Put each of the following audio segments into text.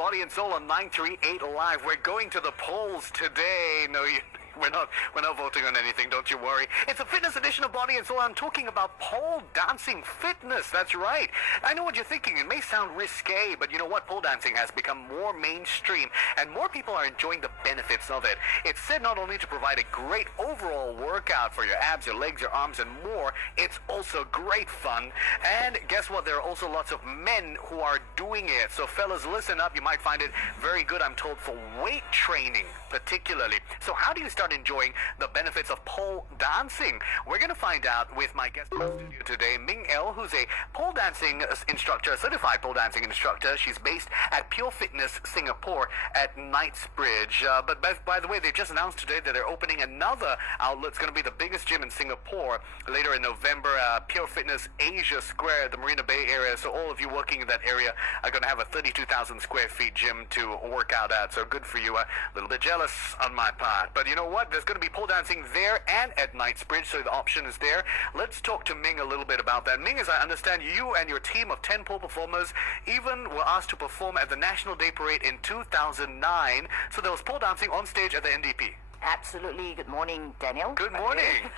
Body and Soul on 938 Live. We're going to the polls today. No, we're not voting on anything, don't you worry. It's a fitness edition of Body and Soul. I'm talking about pole dancing fitness. That's right. I know what you're thinking. It may sound risque, but you know what? Pole dancing has become more mainstream, and more people are enjoying the benefits of it. It's said not only to provide a great overall workout for your abs, your legs, your arms, and more, it's also great fun. And guess what? There are also lots of men who are doing it. So fellas, listen up. You might find it very good, I'm told, for weight training particularly. So how do you start enjoying the benefits of pole dancing? We're going to find out with my guest in the studio today, Ming L, who's a pole dancing instructor, a certified pole dancing instructor. She's based at Pure Fitness Singapore at Knightsbridge. But by the way, they've just announced today that they're opening another outlet. It's going to be the biggest gym in Singapore later in November, Pure Fitness Asia Square, the Marina Bay area. So all of you working in that area are going to have a 32,000 square feet gym to work out at. So good for you. A little bit jealous on my part. But you know what? There's going to be pole dancing there and at Knightsbridge, so the option is there. Let's talk to Ming a little bit about that. Ming, as I understand, you and your team of 10 pole performers even were asked to perform at the National Day Parade in 2009. So there was pole dancing on stage at the NDP. Absolutely. Good morning, Daniel. Good morning.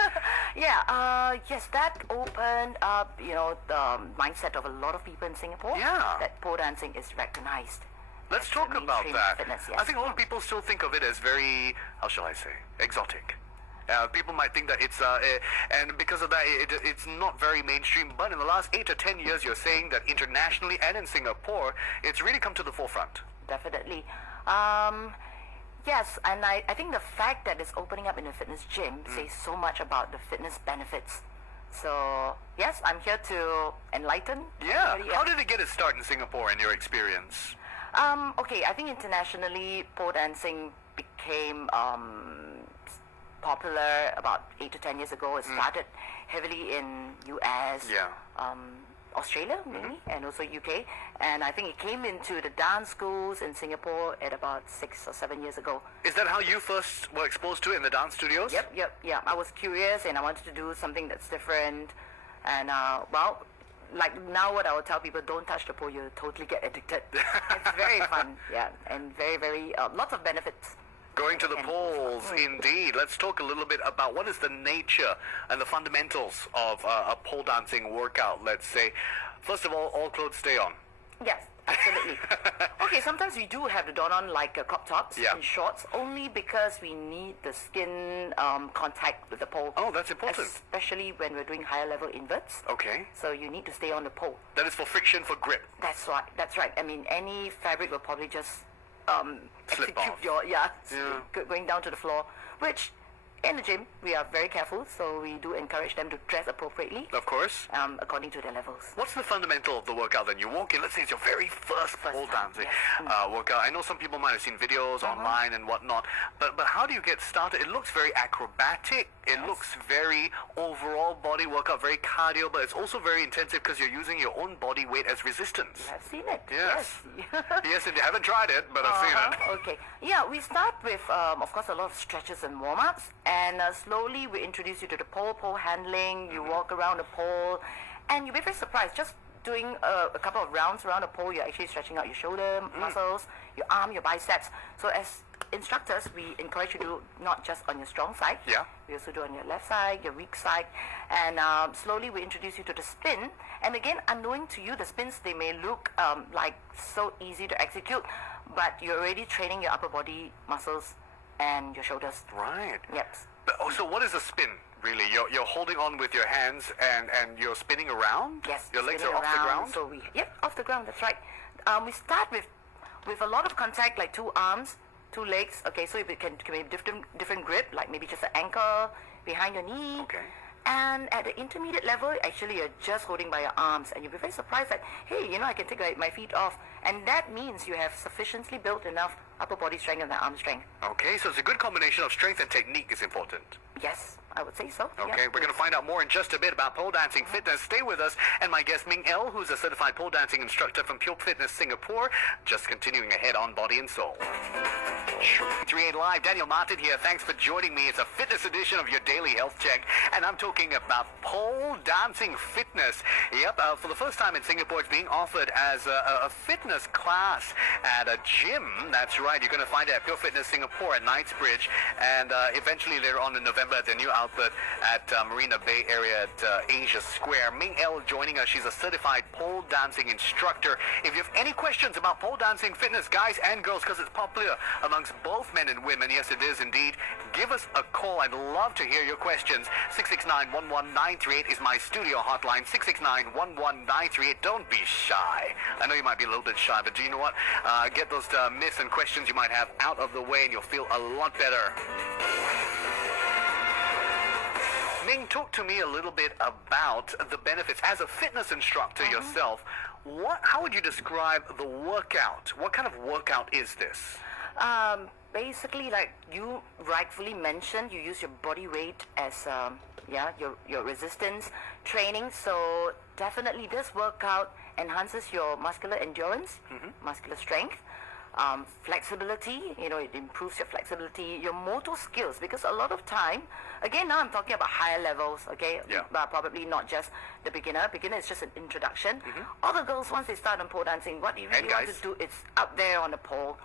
Yes, that opened up, the mindset of a lot of people in Singapore. Yeah. That pole dancing is recognized. Let's talk about that. Fitness, yes. I think a lot of people still think of it as very, how shall I say, exotic. People might think that it's, and because of that, it's not very mainstream. But in the last 8 to 10 years, you're saying that internationally and in Singapore, it's really come to the forefront. Definitely. Yes, and I think the fact that it's opening up in a fitness gym says so much about the fitness benefits. So, yes, I'm here to enlighten. Yeah. How did it get its start in Singapore in your experience? Okay, I think internationally, pole dancing became popular about 8 to 10 years ago. It started heavily in US, Australia mainly, and also UK. And I think it came into the dance schools in Singapore at about 6 or 7 years ago. Is that how you first were exposed to it in the dance studios? Yep. I was curious and I wanted to do something that's different. And like now what I would tell people, don't touch the pole, you'll totally get addicted. It's very fun, and very, very, lots of benefits. Going to the poles, indeed. Let's talk a little bit about what is the nature and the fundamentals of a pole dancing workout, let's say. First of all clothes stay on. Yes, absolutely. Okay, sometimes we do have the don on like crop tops and shorts, only because we need the skin contact with the pole. Oh, that's important. Especially when we're doing higher level inverts. Okay. So you need to stay on the pole. That is for friction, for grip. That's right. I mean, any fabric will probably just slip execute off. going down to the floor, which in the gym we are very careful, so we do encourage them to dress appropriately. Of course. According to their levels. What's the fundamental of the workout then? You walk in, let's say it's your very first pole dancing workout. I know some people might have seen videos online and whatnot, but how do you get started? It looks very acrobatic. It looks very overall body workout, very cardio, but it's also very intensive because you're using your own body weight as resistance. I've seen it. Yes. Yes, and I haven't tried it, but I've seen it. Okay. Yeah, we start with, of course, a lot of stretches and warm-ups, and slowly we introduce you to the pole handling. You walk around the pole, and you'll be very surprised. Just doing a couple of rounds around the pole, you're actually stretching out your shoulder muscles, your arm, your biceps. So as instructors, we encourage you to do not just on your strong side. Yeah. We also do on your left side, your weak side, and slowly we introduce you to the spin. And again, unknowing to you, the spins, they may look like so easy to execute, but you're already training your upper body muscles and your shoulders. Right. Yep. But, so what is a spin, really? You're holding on with your hands and you're spinning around? Yes. Your legs are off the ground? So off the ground, that's right. We start with a lot of contact, like 2 arms, 2 legs. Okay, so it can be different grip, like maybe just an ankle behind your knee. Okay. And at the intermediate level, actually, you're just holding by your arms, and you'll be very surprised that, hey, I can take my feet off, and that means you have sufficiently built enough upper body strength and arm strength. Okay, so it's a good combination of strength and technique is important. Yes, I would say so. Okay, Yeah. we're going to find out more in just a bit about pole dancing fitness. Stay with us. And my guest, Ming L, who's a certified pole dancing instructor from Pure Fitness Singapore, just continuing ahead on Body and Soul. 38 Live, Daniel Martin here. Thanks for joining me. It's a fitness edition of your daily health check, and I'm talking about pole dancing fitness. Yep, for the first time in Singapore, it's being offered as a fitness class at a gym. That's right. You're going to find it at Pure Fitness Singapore at Knightsbridge, and eventually later on in November at the new outlet at Marina Bay area at Asia Square. Ming L joining us. She's a certified pole dancing instructor. If you have any questions about pole dancing fitness, guys and girls, because it's popular amongst both men and women, yes, it is indeed, give us a call. I'd love to hear your questions. 669-11938 is my studio hotline. 669-11938. Don't be shy. I know you might be a little bit shy, but do you know what? Get those myths and questions you might have out of the way, and you'll feel a lot better. Ming, talk to me a little bit about the benefits. As a fitness instructor yourself, how would you describe the workout? What kind of workout is this? Basically, like you rightfully mentioned, you use your body weight as your resistance training. So definitely this workout enhances your muscular endurance, muscular strength, flexibility. It improves your flexibility, your motor skills, because a lot of time, again, now I'm talking about higher levels, okay? Yeah. But probably not just the beginner. Beginner is just an introduction. All the girls, once they start on pole dancing, what you really want to do is up there on the pole,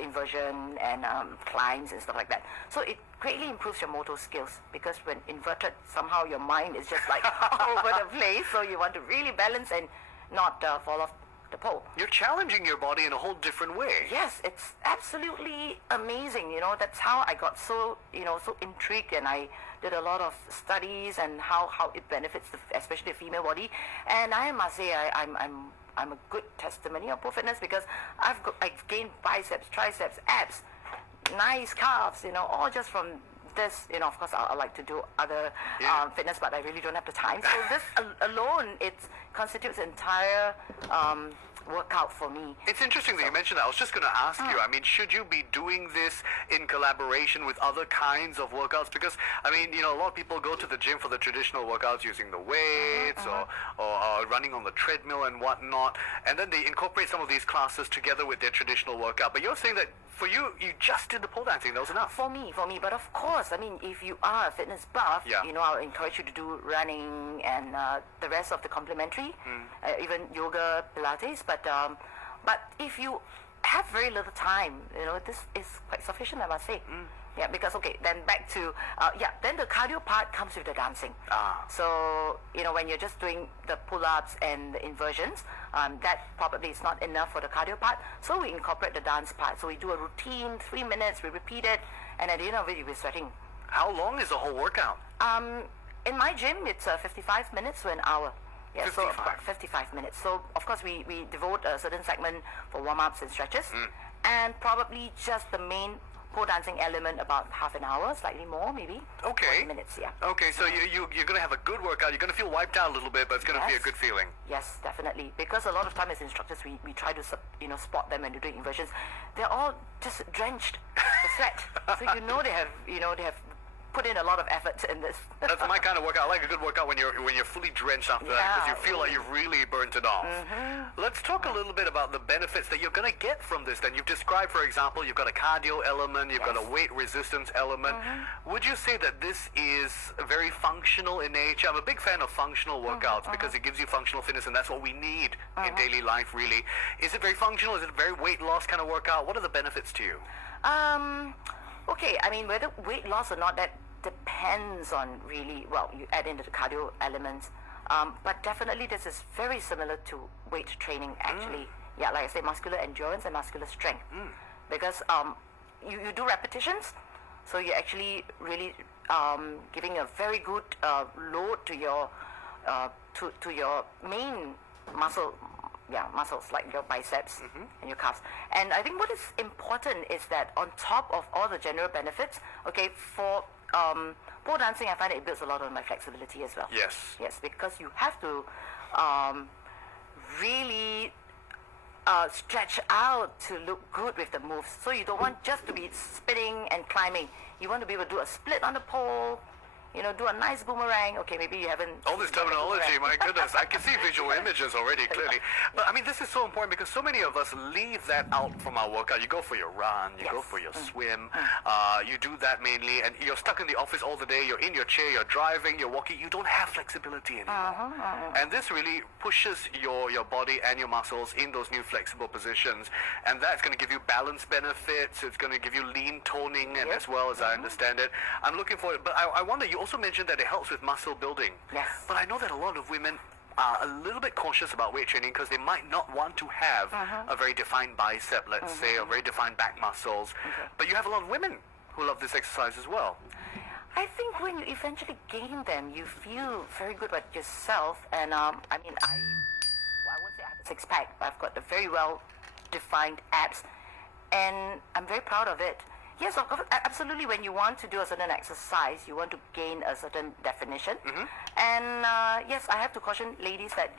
inversion and climbs and stuff like that. So it greatly improves your motor skills, because when inverted, somehow your mind is just like all over the place. So you want to really balance and not fall off the pole. You're challenging your body in a whole different way. Yes, it's absolutely amazing. That's how I got so intrigued, and I did a lot of studies and how it benefits especially the female body. And I must say I'm a good testimony of pole fitness, because I've gained biceps, triceps, abs, nice calves, all just from this. Of course, I like to do other fitness, but I really don't have the time. So this alone, it constitutes entire workout for me. It's interesting that you mentioned that. I was just going to ask you, I mean, should you be doing this in collaboration with other kinds of workouts? Because, I mean, a lot of people go to the gym for the traditional workouts using the weights or running on the treadmill and whatnot, and then they incorporate some of these classes together with their traditional workout. But you're saying that for you, you just did the pole dancing. That was enough. For me. But of course, I mean, if you are a fitness buff, I'll encourage you to do running and the rest of the complementary, even yoga, Pilates. But if you have very little time, this is quite sufficient, I must say. Yeah, because then back to then the cardio part comes with the dancing. So when you're just doing the pull-ups and the inversions, that probably is not enough for the cardio part. So we incorporate the dance part. So we do a routine, 3 minutes, we repeat it, and at the end of it, we're sweating. How long is the whole workout? In my gym, it's 55 minutes to an hour. Yeah, 55. so about 55 minutes. So of course we devote a certain segment for warm-ups and stretches, and probably just the main pole dancing element about half an hour, slightly more, maybe. Okay. 40 minutes, yeah. Okay, so you're going to have a good workout. You're going to feel wiped out a little bit, but it's going to be a good feeling. Yes, definitely. Because a lot of time as instructors, we try to spot them when they're doing inversions. They're all just drenched with sweat. So they have put in a lot of effort in this. That's my kind of workout. I like a good workout when you're fully drenched after that, because you feel like you've really burnt it off. Let's talk a little bit about the benefits that you're going to get from this. Then you've described, for example, you've got a cardio element, you've got a weight resistance element. Would you say that this is very functional in nature? I'm a big fan of functional workouts because it gives you functional fitness, and that's what we need in daily life, really. Is it very functional? Is it a very weight loss kind of workout? What are the benefits to you? Okay, I mean, whether weight loss or not, that depends on really, you add in the cardio elements. But definitely this is very similar to weight training, actually. Yeah, like I say, muscular endurance and muscular strength. Because you do repetitions, so you're actually really giving a very good load to your main muscles like your biceps and your calves. And I think what is important is that on top of all the general benefits, for pole dancing, I find it builds a lot on my flexibility as well. Yes. Yes, because you have to really stretch out to look good with the moves. So you don't want just to be spinning and climbing. You want to be able to do a split on the pole, do a nice boomerang. Okay, maybe you haven't... All this terminology, my goodness. I can see visual images already, clearly. But, I mean, this is so important because so many of us leave that out from our workout. You go for your run, you go for your swim, you do that mainly, and you're stuck in the office all the day, you're in your chair, you're driving, you're walking, you don't have flexibility anymore. And this really pushes your body and your muscles in those new flexible positions, and that's going to give you balance benefits, it's going to give you lean toning, and as well as I understand it. I'm looking for it, but I wonder, you also mentioned that it helps with muscle building. Yes. But I know that a lot of women are a little bit cautious about weight training because they might not want to have a very defined bicep, let's say, or very defined back muscles. But you have a lot of women who love this exercise as well. I think when you eventually gain them, you feel very good about yourself. And I won't say I have a six-pack, but I've got the very well-defined abs. And I'm very proud of it. Yes, of course, absolutely. When you want to do a certain exercise, you want to gain a certain definition. And yes, I have to caution ladies that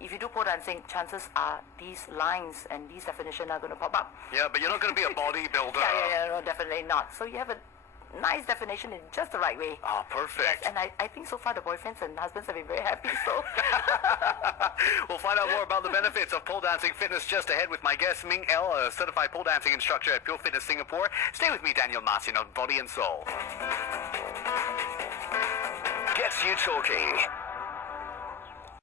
if you do pole dancing, chances are these lines and these definitions are going to pop up. Yeah, but you're not going to be a bodybuilder. No, definitely not. So you have a nice definition in just the right way. Oh, perfect. Yes, and I think so far the boyfriends and husbands have been very happy, so... We'll find out more about the benefits of pole dancing fitness just ahead with my guest, Ming L, a certified pole dancing instructor at Pure Fitness Singapore. Stay with me, Daniel Martin, on Body and Soul. Gets you talking.